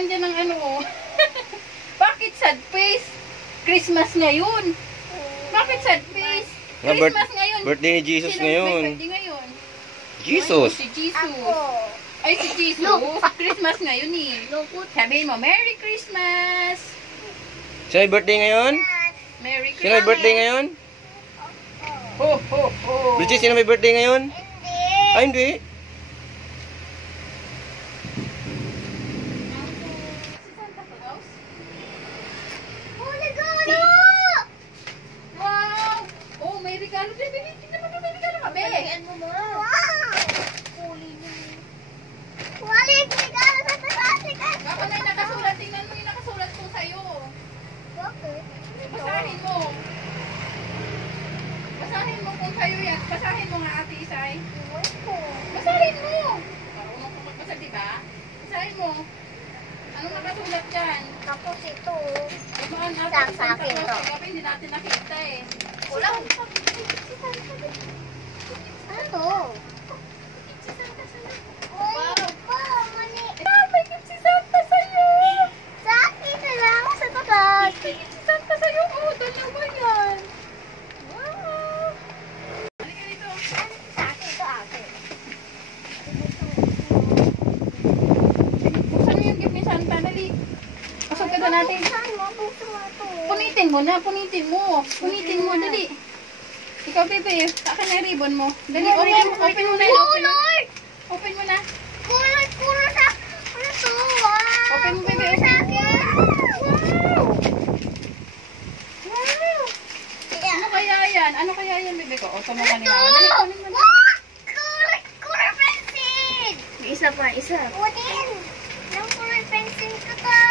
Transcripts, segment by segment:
naman dyan ng ano, oh. Bakit sad face? Christmas ngayon. Bakit sad face? Christmas ngayon. Birthday ni Jesus ngayon. Birthday ngayon. Jesus. Si Jesus. Ay, si Jesus. Christmas ngayon eh. Sabihin mo, Merry Christmas. Sino yung birthday ngayon? Merry Christmas. Sino yung birthday ngayon? Ho, ho, ho. Bridget, sino may birthday ngayon? Hindi. Ay, hindi. Wow! Oh, may regalo. Tingnan mo na may regalo ka, be. Pagyan mo mo. Walit, regalo sa tatati ka. Baka na yung nakasulat. Tingnan mo yung nakasulat ko sa'yo. Bakit? Basahin mo. Basahin mo kung sa'yo yan. Basahin mo nga, Ate Isay. Basahin mo. Marunong ko magbasa, diba? Basahin mo. Anong nakasulat dyan? Tapos ito. Ay, maan, Ate Sa Isay. akin to. Kasi hindi natin nakita eh. Wala. Ano to? Wow. Mali. May gift si Santa sa'yo. Sa akin, lang sa tatat. May gift si Santa sa'yo. Oh, dalawa yan. Wow. Halika dito. Sa akin, ito akin. Buksan mo yung gift ni Santa. Dali. Pasok ka na natin. Saan mo? Puso mo ito. Punitin mo na. Punitin mo. Punitin mo. Dali. Ikaw, Bebe. Sa akin yung ribbon mo. Dali. Open mo na. Color! Open mo na. Color sa... Ano to? Wow! Open mo, Bebe. Color sa akin. Wow! Ano kaya yan? Ano kaya yan, Bebe ko? O, tama ka ni Mama. Dali, kunin mo na. Wow! Color pencil! May isa pa, isa. Kunin! Ng color pencil ko to!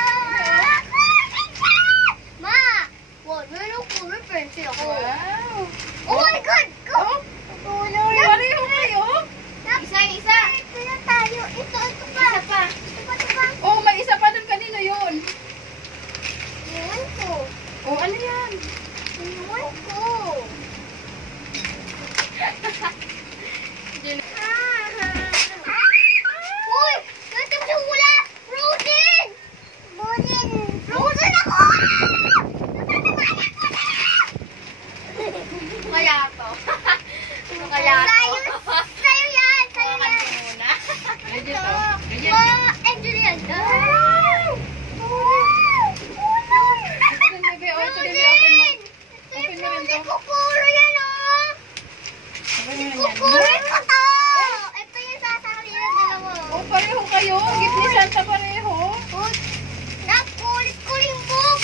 Ma! Wow, meron color pencil ako. Wow. Oh my God! Oh, Color! pareho kayo. Isa! Ito na tayo. Ito pa. Isa pa. Ito pa. Oh, may isa pa dun. Kanino yun? Iwan ko. Oh, ano yan? Iwan ko. Uy! Ito sa hula! Frozen! Frozen ako! Nasasamayan ko na! Kaya to. Sa'yo yan! Sa'yo yan! muna. Legit to. Legit. Wow! Angelina! Wow! Ito din, Bebe. Oh, ito din. Open mo. Open mo rin to. Kukuro yan, oh! Open mo rin yan. Kukuro ko to! Ito yung sasakali ng dalawa. Oh, pareho kayo. Gift ni Santa pareho. Nakulit-kuling book!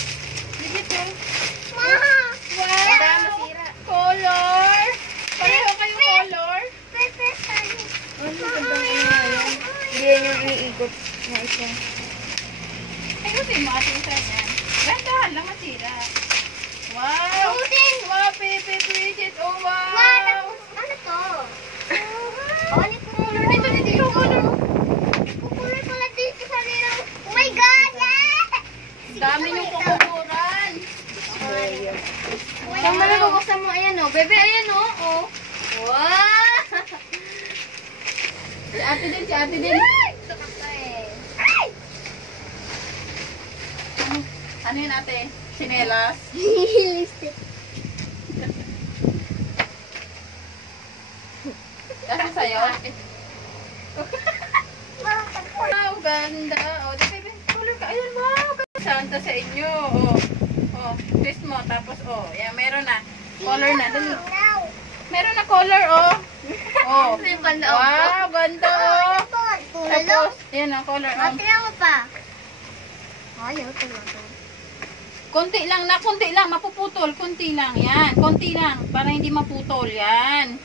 Legit to. Ma! Wow. Color. Pareho kayo color. Hindi yung iniikot na isa. Ayusin mo ating isa yan. Gandahan lang masira. Wow. Frozen! Wow, Pepe Bridget. Oh, wow. Wow! Ano to? Ulit color. Dito, dito, color. Kukulor pala dito sa nila. Oh my God! Ang dami yung kukuluran. Saan mo na bubuksan mo? Ayan o. Bebe, ayan o. Oh. Wow! Si ate din, si ate din. Ito ka eh. Ano yun ate? Sinelas? Lipstick. Ano sa'yo? Wow, ganda. O, di baby, color ka. Ayan, wow. Santa sa inyo. O, twist mo. Tapos, yan, meron na. Color na. Dali. Now. Meron na color, Wow, ganda, Tapos, yan ang color, Tingnan mo pa. Ayaw, tingnan mo. Konti lang, mapuputol. Konti lang, yan. Konti lang, para hindi maputol, yan.